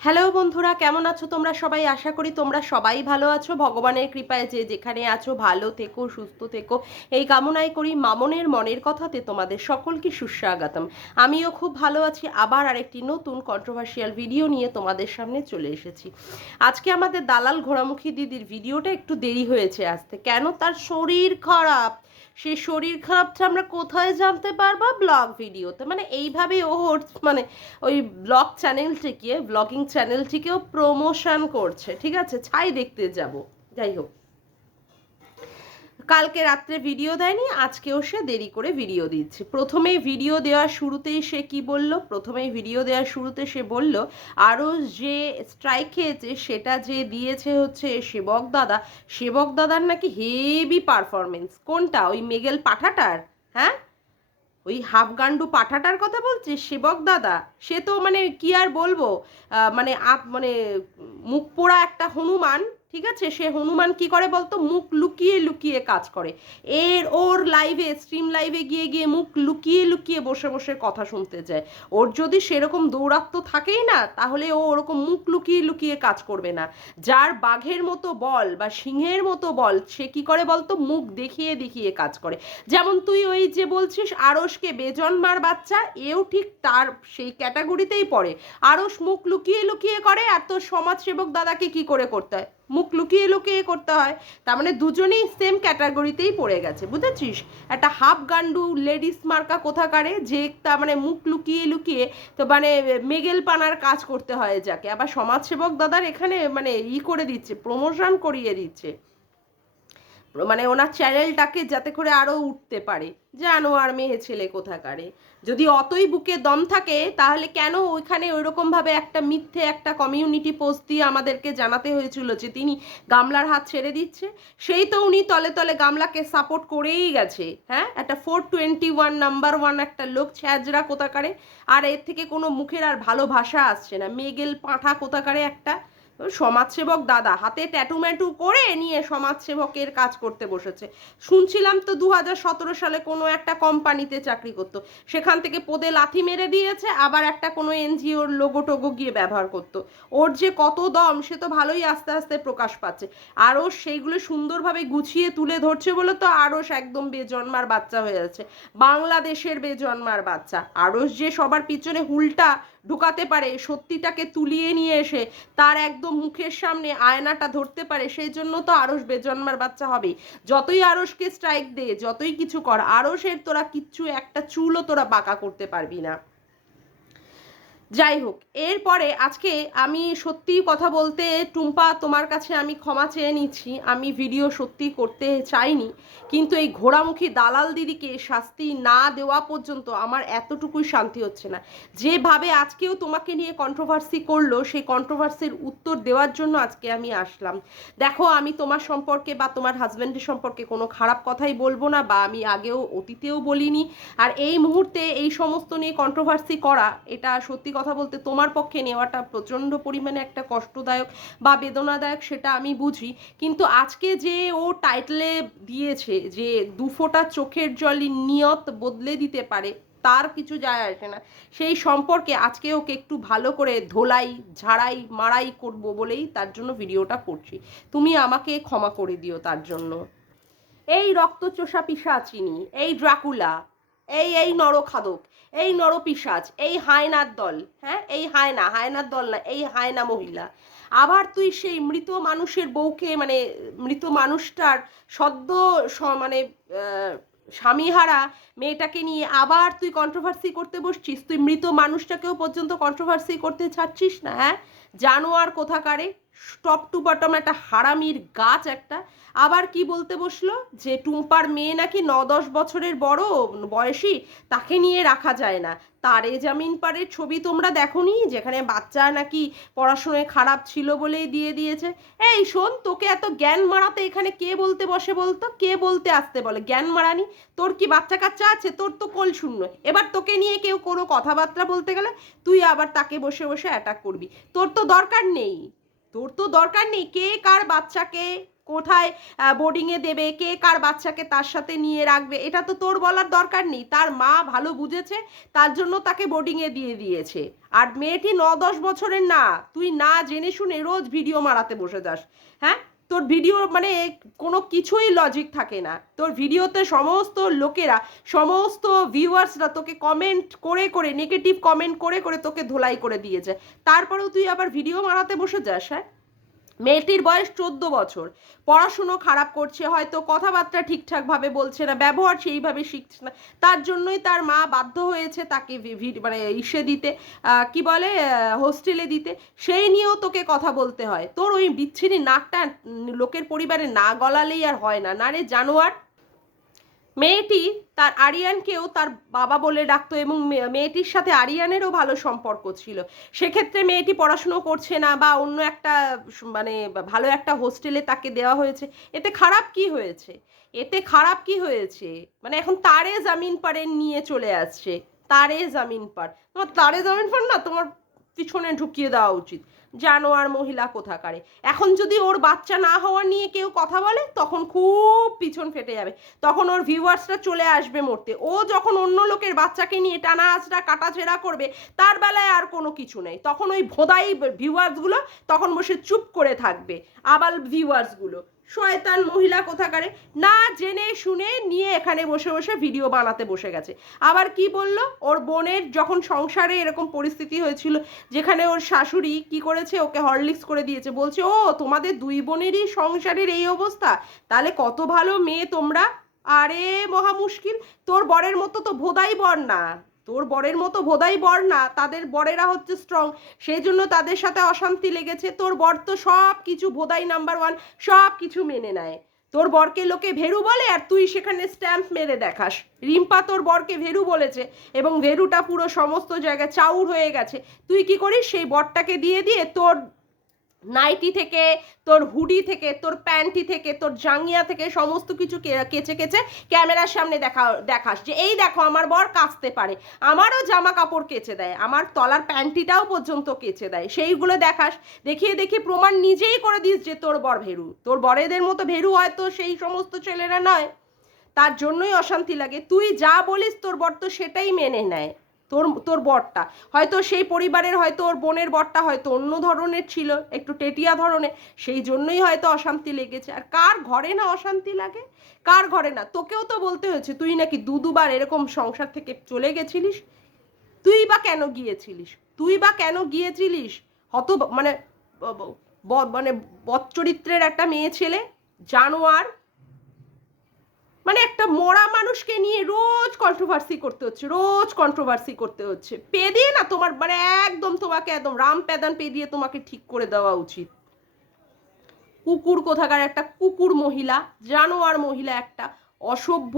Hello বন্ধুরা, কেমন আছো তোমরা? সবাই আশা করি তোমরা সবাই ভালো আছো। ভগবানের কৃপায় যে যেখানে আছো, ভালো থেকো, সুস্থ থেকো। এই কামনাই করি মামনের মনের কথাতে তোমাদের সকলকে সুস্বাগতম। আমিও খুব ভালো আছি। আবার আরেকটি নতুন কন্ট্রোভার্সিয়াল ভিডিও নিয়ে তোমাদের সামনে চলে এসেছি। আজকে আমাদের দালাল ঘোরামুখী দিদির ভিডিওটা একটু দেরি হয়েছে আসতে কেন? তার শরীর খারাপ। সে শরীর খারাপটা আমরা কোথায় জানতে পারব? ব্লগ ভিডিওতে। মানে এইভাবেই ও মানে ওই ব্লগ চ্যানেলটিকে, ব্লগিং চ্যানেলটিকেও প্রমোশন করছে। ঠিক আছে? ছাই দেখতে যাব। যাই হোক। কালকে রাত্রে ভিডিও দেয়নি, আজকেও সে দেরি করে ভিডিও দিচ্ছে। প্রথমে ভিডিও দেওয়ার শুরুতেই সে কি বলল? প্রথমে ভিডিও দেওয়ার শুরুতে সে বলল আরও যে স্ট্রাইক খেয়েছে, সেটা যে দিয়েছে হচ্ছে সেবক দাদা, সেবক দাদার নাকি হেভি পারফরমেন্স কোনটা? ওই মেগেল পাঠাটার? হ্যাঁ? ওই হাফগান্ডু পাঠাটার কথা বলছে? সেবক দাদা? সে তো মানে কি আর বলব? মানে মানে মুখ পোড়া একটা হনুমান ঠিক আছে? সে হনুমান কি করে বলতো? মুখ লুকিয়ে লুকিয়ে কাজ করে। এর ওর লাইভে স্ট্রিম লাইভে গিয়ে গিয়ে মুখ লুকিয়ে লুকিয়ে বসে বসে কথা শুনতে চায়। ওর যদি সেরকম দৌরাত্ম থাকেই না, তাহলে ও ওরকম মুখ লুকিয়ে লুকিয়ে কাজ করবে না। যার বাঘের মতো বল বা সিংহের মতো বল, সে কি করে বলতো? মুখ দেখিয়ে দেখিয়ে কাজ করে। যেমন তুই ওই যে বলছিস আড়সকে বেজন্মার বাচ্চা, এও ঠিক তার সেই ক্যাটাগরিতেই পড়ে। আড়স মুখ লুকিয়ে লুকিয়ে করে, আর তোর সমাজসেবক দাদাকে কি করে করতে হয়? মুখ লুকিয়ে লুকিয়ে করতে হয়। তার মানে দুজনেই সেম ক্যাটাগরিতেই পড়ে গেছে, বুঝেছিস? একটা হাফ গান্ডু লেডিস মার্কা কোথাকারে, যে তার মানে মুখ লুকিয়ে লুকিয়ে তো মানে মেগেল পানার কাজ করতে হয় যাকে। আবার সমাজসেবক দাদার এখানে মানে ই করে দিচ্ছে প্রমোশন করিয়ে দিচ্ছে। মানে ওনার চ্যানেলটাকে যাতে করে আরও উঠতে পারে। জানো আর মেয়ে ছেলে কোথাকারে। যদি অতই বুকে দম থাকে, তাহলে কেন ওইখানে ওইরকমভাবে একটা মিথ্যে একটা কমিউনিটি পোস্ট দিয়ে আমাদেরকে জানাতে হয়েছিল যে তিনি গামলার হাত ছেড়ে দিচ্ছে? সেই তো উনি তলে তলে গামলাকে সাপোর্ট করেই গেছে হ্যাঁ? একটা four twenty one number one একটা লোক ছ্যাজরা কোথাকারে। আর এর থেকে কোনো মুখের আর ভালো ভাষা আসছে না। মেগেল পাঁঠা কোথাকারে একটা? সমাজসেবক দাদা, হাতে ট্যাটু ম্যাটু করে নিয়ে সমাজসেবকের কাজ করতে বসেছে। শুনছিলাম তো দু সালে কোনো একটা কোম্পানিতে চাকরি করতো। সেখান থেকে পদে লাথি মেরে দিয়েছে, আবার একটা কোনো এনজিওর লোগো টোগো গিয়ে ব্যবহার করতো। ওর যে কত দম, সে তো ভালোই আস্তে আস্তে প্রকাশ পাচ্ছে। আরও সেইগুলো সুন্দরভাবে গুছিয়ে তুলে ধরছে বলে তো আরস একদম বেজন্মার বাচ্চা হয়ে যাচ্ছে বাংলাদেশের বেজন্মার বাচ্চা। আরস যে সবার পিছনে হুলটা ঢুকাতে পারে, সত্যিটাকে তুলিয়ে নিয়ে এসে তার একদম মুখের সামনে আয়নাটা ধরতে পারে, সেই জন্য তো আরস বেজন্মার বাচ্চা হবে। যতই আরসকে স্ট্রাইক দে, যতই কিছু কর আরসের তোরা কিচ্ছু একটা চুলও তোরা বাঁকা করতে পারবি না। যাই হোক এরপরে আজকে আমি সত্যি কথা বলতে টুম্পা তোমার কাছে আমি ক্ষমা চেয়ে নিচ্ছি। আমি ভিডিও সত্যি করতে চাইনি, কিন্তু এই ঘোড়ামুখী দালাল দিদিকে শাস্তি না দেওয়া পর্যন্ত আমার এতটুকুই শান্তি হচ্ছে না। যেভাবে আজকেও তোমাকে নিয়ে কন্ট্রোভার্সি করল, সেই কন্ট্রোভার্সির উত্তর দেওয়ার জন্য আজকে আমি আসলাম। দেখো, আমি তোমার সম্পর্কে বা তোমার হাজব্যান্ডের সম্পর্কে কোনো খারাপ কথাই বলব না বা আমি আগেও অতীতেও বলিনি। আর এই মুহূর্তে এই সমস্ত নিয়ে কন্ট্রোভার্সি করা, এটা সত্যি কথা বলতে তোমার পক্ষে নেওয়াটা প্রচণ্ড পরিমাণে একটা কষ্টদায়ক বা বেদনাদায়ক সেটা আমি বুঝি। কিন্তু আজকে যে ও টাইটেলে দিয়েছে যে দুফোটা চোখের জলই নিয়ত বদলে দিতে পারে, তার কিছু যায় আসে না। সেই সম্পর্কে আজকে ওকে একটু ভালো করে ধোলাই, ঝাড়াই মারাই করব বলেই তার জন্য ভিডিওটা করছি। তুমি আমাকে ক্ষমা করে দিও তার জন্য। এই রক্তচোষা পিসাচিনি, এই ড্রাকুলা, এই এই নরখাদক এই নরপিসাজ এই হায়নার দল হ্যাঁ? এই হায়না, হায়নার দল না, এই হায়না মহিলা। আবার তুই সেই মৃত মানুষের বউকে মানে মৃত মানুষটার সদ্য মানে স্বামীহারা মেয়েটাকে নিয়ে আবার তুই কন্ট্রোভার্সি করতে বসছিস? তুই মৃত মানুষটাকেও পর্যন্ত কন্ট্রোভার্সি করতে ছাড়ছিস না হ্যাঁ? জানোয়ার কোথাকারে? টপ টু বটম একটা হারামির গাছ একটা। আবার কি বলতে বসল? যে টুম্পার মেয়ে নাকি ন দশ বছরের বড়, বয়সী, তাকে নিয়ে রাখা যায় না। তার তারে জামিন পারের ছবি তোমরা দেখোনি? যেখানে বাচ্চা নাকি পড়াশোনায় খারাপ ছিল বলেই দিয়ে দিয়েছে। এই শোন, তোকে এত জ্ঞান মারাতে এখানে কে বলতে বসে বলতো? কে বলতে আসতে বলে? জ্ঞান মারানি? তোর কি বাচ্চা কাচ্চা আছে? তোর তো কোল শূন্য। এবার তোকে নিয়ে কেউ কোনো কথাবার্তা বলতে গেলে তুই আবার তাকে বসে বসে অ্যাটাক করবি। তোর তো দরকার নেই। তোর তো দরকার নেই। কে কার বাচ্চাকে কোথায় বোর্ডিংয়ে দেবে, কে কার বাচ্চাকে তার সাথে নিয়ে রাখবে, এটা তো তোর বলার দরকার নেই। তার মা ভালো বুঝেছে, তার জন্য তাকে বোর্ডিংয়ে দিয়ে দিয়েছে। আর মেয়েটি ন দশ বছরের না, তুই না জেনে শুনে রোজ ভিডিও মারাতে বসে যাস। হ্যাঁ? তোর ভিডিও মানে কোনো কিছুই লজিক থাকে না। তোর ভিডিওতে সমস্ত লোকেরা, সমস্ত ভিউয়ার্সরা তোকে কমেন্ট করে করে নেগেটিভ কমেন্ট করে করে তোকে ধোলাই করে দিয়েছে। তারপরেও তুই আবার ভিডিও মারাতে বসে যাস হ্যাঁ? মেয়েটির বয়স চোদ্দ বছর। পড়াশুনো খারাপ করছে, হয়তো কথাবার্তা ঠিকঠাকভাবে বলছে না, ব্যবহার সেইভাবে শিখছে না। তার জন্যই তার মা বাধ্য হয়েছে তাকে মানে ইসে দিতে কি বলে হোস্টেলে দিতে। সেই নিয়েও তোকে কথা বলতে হয়। তোর ওই বিচ্ছিরি নাকটা লোকের পরিবারে না গলালেই আর হয় না। না রে জানোয়ার মেয়েটি তার আরিয়ানকেও তার বাবা বলে ডাকতো এবং মেয়েটির সাথে আরিয়ানেরও ভালো সম্পর্ক ছিল। সেক্ষেত্রে মেয়েটি পড়াশুনো করছে না বা অন্য একটা মানে ভালো একটা হোস্টেলে তাকে দেওয়া হয়েছে। এতে খারাপ কি হয়েছে? এতে খারাপ কি হয়েছে? মানে এখন তারে জামিন পারে নিয়ে চলে আসছে। তারে জামিন পার। তোমার তারে জামিন পার না, তোমার পিছনে ঢুকিয়ে দেওয়া উচিত। জানোয়ার মহিলা কোথাকারে। এখন যদি ওর বাচ্চা না হওয়া নিয়ে কেউ কথা বলে, তখন খুব পিছন ফেটে যাবে। তখন ওর ভিউয়ার্সরা চলে আসবে মরতে। ও যখন অন্য লোকের বাচ্চাকে নিয়ে টানা আঁচড়া, কাটাছেড়া করবে, তার বেলায় আর কোনো কিছু নেই। তখন ওই ভোদাই ভিউয়ার্সগুলো তখন বসে চুপ করে থাকবে। আবার ভিউয়ার্সগুলো। শয়তান মহিলা কোথাকারে? না জেনে শুনে নিয়ে এখানে বসে বসে ভিডিও বানাতে বসে গেছে। আবার কি বলল? ওর বোনের যখন সংসারে এরকম পরিস্থিতি হয়েছিল, যেখানে ওর শাশুড়ি কি করেছে? ওকে হরলিক্স করে দিয়েছে। বলছে, ও, তোমাদের দুই বোনেরই সংসারের এই অবস্থা? তাহলে কত ভালো মেয়ে তোমরা? আরে, মহা মুশকিল। তোর বরের মতো তো ভোদাই বর না। তোর বরের মতো ভোদাই বর না, তাদের বরেরা হচ্ছে স্ট্রং সেই জন্য তাদের সাথে অশান্তি লেগেছে। তোর বর তো সব কিছু ভোদাই নাম্বার ওয়ান সব কিছু মেনে নেয়। তোর বরকে লোকে ভেরু বলে আর তুই সেখানে স্ট্যাম্প মেরে দেখাস। রিম্পা তোর বরকে ভেরু বলেছে এবং ভেরুটা পুরো সমস্ত জায়গায় চাউর হয়ে গেছে। তুই কি করিস? সেই বরটাকে দিয়ে দিয়ে তোর নাইটি থেকে, তোর হুডি থেকে, তোর প্যান্টি থেকে, তোর জাঙ্গিয়া থেকে সমস্ত কিছু কেচে কেচে ক্যামেরার সামনে দেখা, দেখাস যে এই দেখো আমার বর কাচতে পারে। আমারও জামা কাপড় কেচে দেয়, আমার তলার প্যান্টিটাও পর্যন্ত কেচে দেয়। সেইগুলো দেখাস, দেখিয়ে দেখি প্রমাণ নিজেই করে দিস যে তোর বর ভেরু। তোর বরেদের মতো ভেরু হয়তো সেই সমস্ত ছেলেরা নয়। তার জন্যই অশান্তি লাগে। তুই যা বলিস তোর বর তো সেটাই মেনে নেয়। তোর তোর বরটা। হয়তো সেই পরিবারের, হয়তো ওর বোনের বরটা হয়তো অন্য ধরনের ছিল, একটু টেটিয়া ধরনের, সেই জন্যই হয়তো অশান্তি লেগেছে। আর কার ঘরে না অশান্তি লাগে? কার ঘরে না? তোকেও তো বলতে হয়েছে, তুই নাকি দু দুবার এরকম সংসার থেকে চলে গেছিলিস? তুই বা কেন গিয়েছিলিস? তুই বা কেন গিয়েছিলিস? হত মানে মানে বচ্চরিত্রের একটা মেয়ে ছেলে, জানোয়ার মানে একটা মরা মানুষকে নিয়ে কন্ট্রোভার্সি করতে হচ্ছে, রোজ কন্ট্রোভার্সি করতে হচ্ছে। পে দিয়ে না তোমার মানে একদম তোমাকে একদম রাম প্যাদান পে দিয়ে তোমাকে ঠিক করে দেওয়া উচিত। কুকুর কোথাকার একটা, কুকুর মহিলা, জানোয়ার মহিলা একটা, অসভ্য,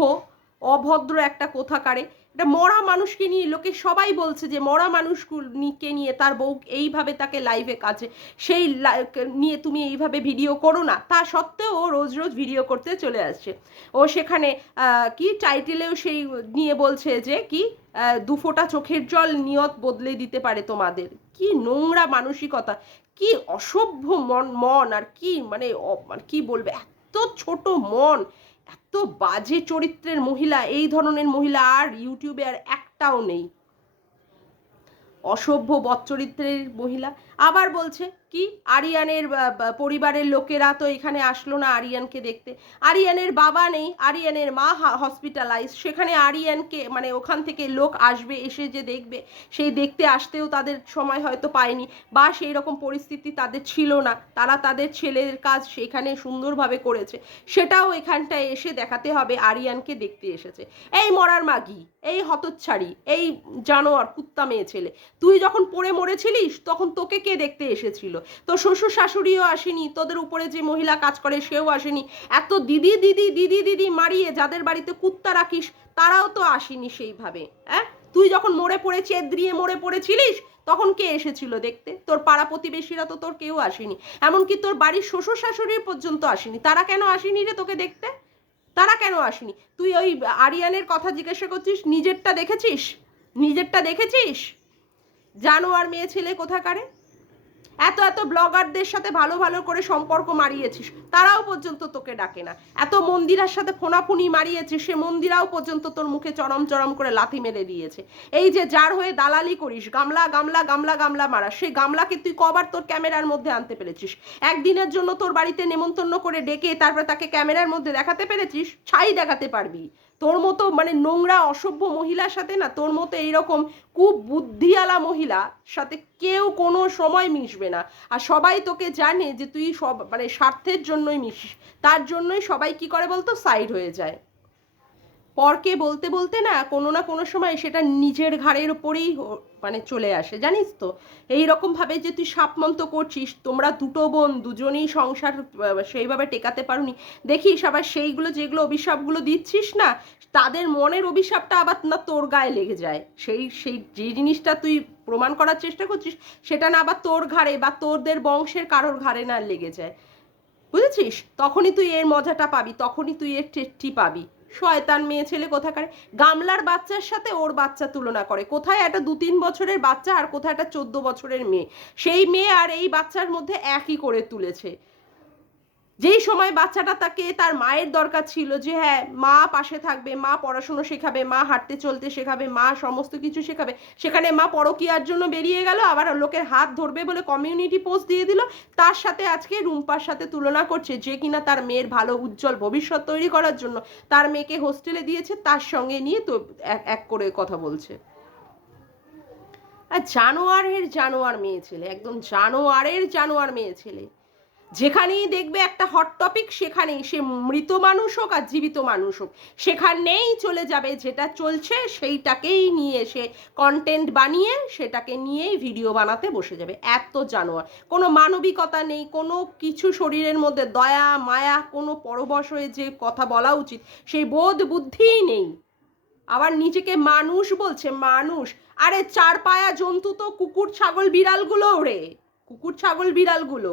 অভদ্র একটা কোথাকারে এটা মরা মানুষকে নিয়ে লোকে সবাই বলছে যে মরা মানুষকে নিয়ে তার বউ এইভাবে তাকে লাইভে কাছে, সেই নিয়ে তুমি এইভাবে ভিডিও করো না। তা সত্ত্বেও ও রোজ রোজ ভিডিও করতে চলে আসছে। ও সেখানে কি টাইটেলেও সেই নিয়ে বলছে যে কি দুফোটা চোখের জল নিয়ত বদলে দিতে পারে তোমাদের। কি নোংরা মানসিকতা, কি অসভ্য মন মন আর কি মানে কি বলবে, এত ছোট মন। এত বাজে চরিত্রের মহিলা, এই ধরনের মহিলা আর ইউটিউবে আর একটাও নেই। অসভ্য বচ্চরিত্রের মহিলা। আবার বলছে কি? আরিয়ানের পরিবারের লোকেরা তো এখানে আসলো না আরিয়ানকে দেখতে। আরিয়ানের বাবা নেই, আরিয়ানের মা হসপিটালাইজ সেখানে আরিয়ানকে মানে ওখান থেকে লোক আসবে, এসে যে দেখবে, সেই দেখতে আসতেও তাদের সময় হয়তো পায়নি, বা সেই রকম পরিস্থিতি তাদের ছিল না। তারা তাদের ছেলের কাজ সেখানে সুন্দরভাবে করেছে। সেটাও এখানটায় এসে দেখাতে হবে, আরিয়ানকে দেখতে এসেছে। এই মরার মাগি, এই হতচ্ছাড়ি, এই জানোয়ার, কুত্তা মেয়ে ছেলে, তুই যখন পড়ে মরেছিলিস, তখন তোকে কে দেখতে এসেছিল? তো শ্বশুর শাশুড়িও আসেনি, তোদের উপরে যে মহিলা কাজ করে সেও আসেনি। এত দিদি দিদি দিদি দিদি মারিয়ে যাদের বাড়িতে কুত্তা রাখিস, তারাও তো আসেনি সেইভাবে হ্যাঁ তুই যখন মরে পড়ে চেদ্রিয়ে মরে পড়েছিলিস, তখন কে এসেছিল দেখতে? তোর পাড়া প্রতিবেশীরা তো তোর কেউ আসেনি। এমনকি তোর বাড়ির শ্বশুর শাশুড়ির পর্যন্ত আসেনি। তারা কেন আসেনি রে তোকে দেখতে? তারা কেন আসেনি? তুই ওই আরিয়ানের কথা জিজ্ঞাসা করছিস, নিজেরটা দেখেছিস? নিজেরটা দেখেছিস? জানো আর মেয়ে ছেলে কোথাকারে? এত এত ব্লগারদের সাথে ভালো ভালো করে সম্পর্ক মারিয়েছিস, তারাও পর্যন্ত তোকে ডাকে না। এত মন্দিরার সাথে ফোনাফুনি মারিয়েছিস সে মন্দিরাও পর্যন্ত তোর মুখে চরম চরম করে লাথি মেরে দিয়েছে। এই যে যার হয়ে দালালি করিস, গামলা গামলা গামলা গামলা মারা সেই গামলাকে তুই কবার তোর ক্যামেরার মধ্যে আনতে পেরেছিস? একদিনের জন্য তোর বাড়িতে নেমন্তন্ন করে ডেকে তারপরে তাকে ক্যামেরার মধ্যে দেখাতে পেরেছিস? ছাই দেখাতে পারবি। তোর মতো মানে নোংরা, অসভ্য মহিলার সাথে না, তোর মতো এইরকম খুব বুদ্ধিওয়ালা মহিলা সাথে কেউ কোনো সময় মিশবে না। আর সবাই তোকে জানে যে তুই সব মানে স্বার্থের জন্যই মিশিস, তার জন্যই সবাই কি করে বলতো? সাইড হয়ে যায়। পরকে বলতে বলতে না কোনো না কোনো সময় সেটা নিজের ঘাড়ের উপরেই ও- মানে চলে আসে, জানিস তো? এই রকম ভাবে যে তুই সাপমন্ত করছিস, তোমরা দুটো বোন দুজনেই সংসার সেইভাবে টেকাতে পারোনি। দেখিস আবার সেইগুলো যেগুলো অভিশাপগুলো দিচ্ছিস না, তাদের মনের অভিশাপটা আবার না তোর গায়ে লেগে যায়। সেই সেই যে জিনিসটা তুই প্রমাণ করার চেষ্টা করছিস, সেটা না আবার তোর ঘাড়ে বা তোরদের বংশের কারোর ঘাড়ে না লেগে যায়। বুঝেছিস? তখনই তুই এর মজাটা পাবি, তখনই তুই এর টেস্টি পাবি। শয়তান মেয়ে ছেলে কোথাকার? গামলার বাচ্চার সাথে ওর বাচ্চা তুলনা করে। কোথায় একটা দু তিন বছরের বাচ্চা আর কোথায় একটা চোদ্দ বছরের মেয়ে? সেই মেয়ে আর এই বাচ্চার মধ্যে একই করে তুলেছে। যেই সময় বাচ্চাটা তাকে তার মায়ের দরকার ছিল যে হ্যাঁ মা পাশে থাকবে, মা পড়াশুনো শেখাবে, মা হাঁটতে চলতে শেখাবে, মা সমস্ত কিছু শেখাবে, সেখানে মা পরকিয়ার জন্য বেরিয়ে গেল, আবার লোকের হাত ধরবে বলে কমিউনিটি পোস্ট দিয়ে দিল, তার সাথে আজকে রুম্পার সাথে তুলনা করছে যে কিনা তার মেয়ের ভালো, উজ্জ্বল ভবিষ্যৎ তৈরি করার জন্য, তার মেয়েকে হোস্টেলে দিয়েছে, তার সঙ্গে নিয়ে তো এক করে কথা বলছে। আর জানোয়ারের জানোয়ার মেয়ে ছেলে, একদম জানোয়ারের জানোয়ার মেয়ে ছেলে। যেখানেই দেখবে একটা হট টপিক সেখানেই সে মৃত মানুষ হোক আর জীবিত মানুষ হোক, সেখানেই চলে যাবে, যেটা চলছে সেইটাকেই নিয়ে সে কন্টেন্ট বানিয়ে সেটাকে নিয়েই ভিডিও বানাতে বসে যাবে, এত জানোয়ার। কোনো মানবিকতা নেই, কোনো কিছু শরীরের মধ্যে দয়া, মায়া, কোনো পরবশ হয়ে যে কথা বলা উচিত, সেই বোধ বুদ্ধিই নেই। আবার নিজেকে মানুষ বলছে, মানুষ, আরে চার পায়া জন্তু তো কুকুর, ছাগল বিড়ালগুলো রে। কুকুর, ছাগল, বিড়ালগুলো।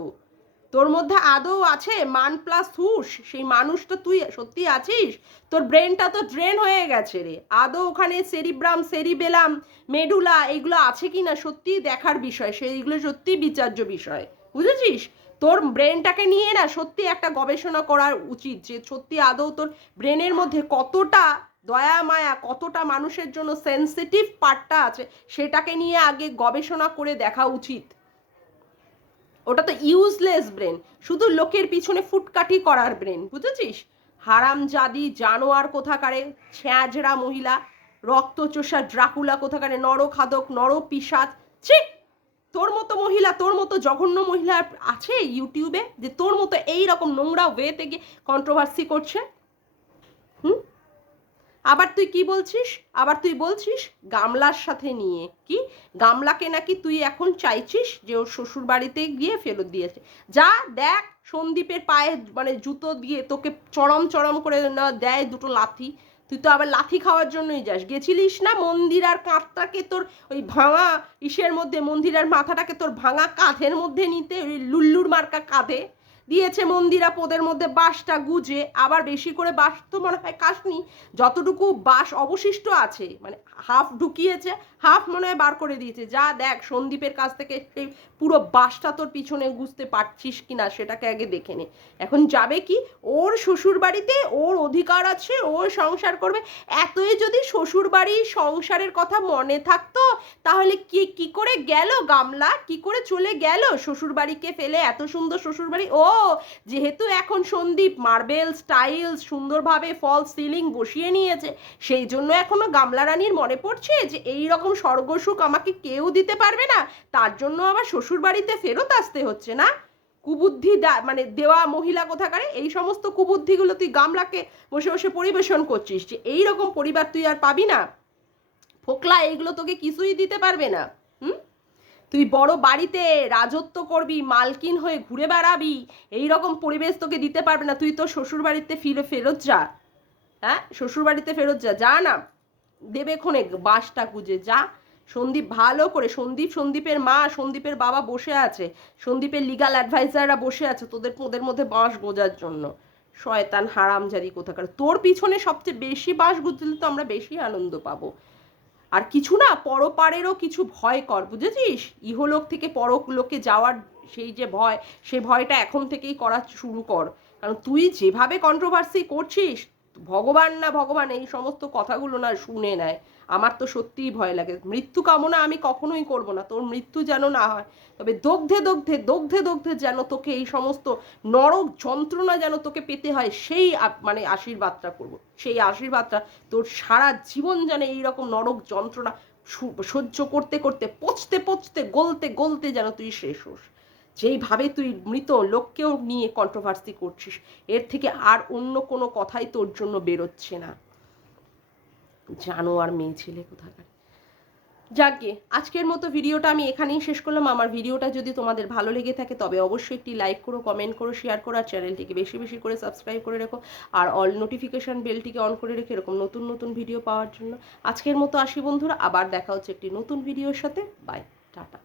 তোর মধ্যে আদৌ আছে মান প্লাস হুশ? সেই মানুষটা তুই সত্যি আছিস? তোর ব্রেনটা তো ড্রেন হয়ে গেছে রে। আদৌ ওখানে সেরিব্রাম সেরিবেলাম মেডুলা এগুলো আছে কি না সত্যি দেখার বিষয়, সেইগুলো সত্যি বিচার্য বিষয়। বুঝেছিস? তোর ব্রেনটাকে নিয়ে না সত্যি একটা গবেষণা করার উচিত যে সত্যি আদৌ তোর ব্রেনের মধ্যে কতটা দয়া, মায়া, কতটা মানুষের জন্য সেন্সিটিভ পার্টটা আছে, সেটাকে নিয়ে আগে গবেষণা করে দেখা উচিত। ওটা তো ইউজলেস ব্রেন শুধু লোকের পিছনে ফুটকাটি করার ব্রেন বুঝেছিস? হারাম জাদি জানোয়ার কোথাকারে, ছ্যাঁচড়া মহিলা, রক্তচোষা ড্রাকুলা কোথাকারে, নরখাদক নর পিসাচ ছি! তোর মতো মহিলা, তোর মতো জঘন্য মহিলা আছে ইউটিউবে যে তোর মতো এই রকম নোংরা ওয়েতে গিয়ে কন্ট্রোভার্সি করছে? হুম? আবার তুই কি বলছিস? আবার তুই বলছিস গামলার সাথে নিয়ে। কি? গামলাকে নাকি তুই এখন চাইছিস যে ওর শ্বশুর বাড়িতে গিয়ে ফেরত দিয়েছে যা, দেখ, সন্দীপের পায়ে মানে জুতো দিয়ে তোকে চরম চরম করে না দেয় দুটো লাথি। তুই তো আবার লাথি খাওয়ার জন্যই যাস। গেছিলিস না মন্দির আর কাঁধটাকে তোর ওই ভাঙা ইসের মধ্যে মন্দিরার মাথাটাকে তোর ভাঙা কাঁধের মধ্যে নিতে, ওই লুল্লুর মার্কা কাঁধে? দিয়েছে মন্দিরা, পোদের মধ্যে বাঁশটা গুজে, আবার বেশি করে বাঁশ তো মনে হয় কাশনি, যতটুকু বাঁশ অবশিষ্ট আছে মানে হাফ ঢুকিয়েছে হাফ মনে হয় বার করে দিয়েছে। যা দেখ, সন্দীপের কাছ থেকে সেই পুরো বাঁশটা তোর পিছনে গুজতে পারছিস কি না সেটাকে আগে দেখে নে। এখন যাবে কি? ওর শ্বশুর বাড়িতে ওর অধিকার আছে ও সংসার করবে। এতই যদি শ্বশুর বাড়ির সংসারের কথা মনে থাকতো, তাহলে কি কি করে গেল গামলা? কি করে চলে গেল? শ্বশুর বাড়িকে ফেলে এত সুন্দর শ্বশুর বাড়ি ও যেহেতু এখন সন্দীপ মার্বেল স্টাইলস সুন্দরভাবে ফল সিলিং বসিয়ে নিয়েছে, সেই জন্য এখনও গামলা রানীর মনে পড়ছে যে এই রকম স্বর্গসুখ আমাকে কেউ দিতে পারবে না, তার জন্য আবার শ্বশুর বাড়িতে ফেরত আসতে হচ্ছে না? কুবুদ্ধি মানে দেওয়া মহিলা কোথাকারে? এই সমস্ত কুবুদ্ধিগুলো তুই গামলাকে বসে বসে পরিবেশন করছিস যে এই রকম পরিবার তুই আর পাবি না। ফোকলা, এইগুলো তোকে কিছুই দিতে পারবে না। হুম? তুই বড় বাড়িতে রাজত্ব করবি, মালকিন হয়ে ঘুরে বেড়াবি এই রকম পরিবেশ তোকে দিতে পারবে না। তুই তো শ্বশুর বাড়িতে ফিরে ফেরত যা। হ্যাঁ? শ্বশুর বাড়িতে ফেরত যা। যা না। দেবে ক্ষণে বাসটা গুজে যা। সন্দীপ ভালো করে সন্দীপ, সন্দীপের মা, সন্দীপের বাবা বসে আছে। সন্দীপের লিগাল অ্যাডভাইজাররা বসে আছে তোদের ওদের মধ্যে বাঁশ গোজার জন্য। শয়তান হারামজারি কোথাকার। তোর পিছনে সবচেয়ে বেশি বাঁশ গুজলে তো আমরা বেশি আনন্দ পাবো। আর কিছু না, পরপারেরও কিছু ভয় কর, বুঝেছিস? ইহলোক থেকে পরক লোকে যাওয়ার সেই যে ভয়, সে ভয়টা এখন থেকেই করা শুরু কর। কারণ তুই যেভাবে কন্ট্রোভার্সি করছিস ভগবান না ভগবান, এই সমস্ত কথাগুলো না শুনে নেয়। আমার তো সত্যিই ভয় লাগে। মৃত্যু কামনা আমি কখনোই করব না। তোর মৃত্যু যেন না হয়। তবে দগ্ধে দগ্ধে দগ্ধে দগ্ধে যেন তোকে এই সমস্ত নরক যন্ত্রণা যেন তোকে পেতে হয়, সেই মানে আশীর্বাদটা করব। সেই আশীর্বাদটা তোর সারা জীবন যেন এইরকম নরক যন্ত্রণা সহ্য করতে করতে, পচতে পচতে, গলতে গলতে যেন তুই শেষ হোস। যেইভাবে তুই মৃত লোককেও নিয়ে কন্ট্রোভার্সি করছিস, এর থেকে আর অন্য কোনো কথাই তোর জন্য বেরোচ্ছে না। জানো আর মেয়ে ছেলে কোথাকার। যাকে আজকের মতো ভিডিওটা আমি এখানেই শেষ করলাম। আমার ভিডিওটা যদি তোমাদের ভালো লেগে থাকে, তবে অবশ্যই একটি লাইক করো কমেন্ট করো শেয়ার করো, আর চ্যানেলটিকে বেশি বেশি করে সাবস্ক্রাইব করে রেখো, আর অল নোটিফিকেশান বেলটিকে অন করে রেখে এরকম নতুন নতুন ভিডিও পাওয়ার জন্য। আজকের মতো আসি বন্ধুরা, আবার দেখা হচ্ছে একটি নতুন ভিডিওর সাথে। Bye tata.